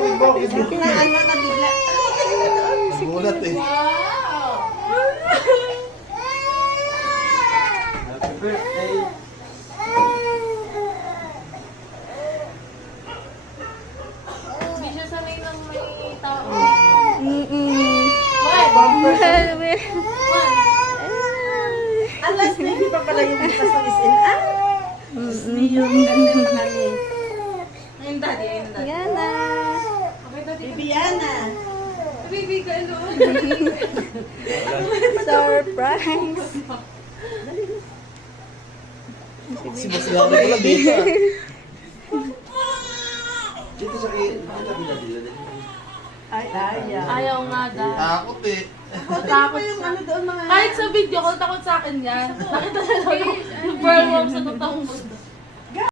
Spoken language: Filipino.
Kinaan mo na bigla. Nagulat eh. Happy birthday. Hindi siya sanay ng may tao. Alas na hindi pa pala yung bukas ng isin. Yung ganda ng kami. Ayun, daddy. Ayun, daddy. Yana. Okay, daddy. Bibiana. Baby, ka ano? Surprise. Si Boss Gary pala dito ah. Dito sa dito. Ay, Ayaw nga, daddy. Takot eh. Takot yung ano doon mga... Kahit sa video call, takot sa akin yan. Nakita na lang yung pearl worm sa totoong mundo.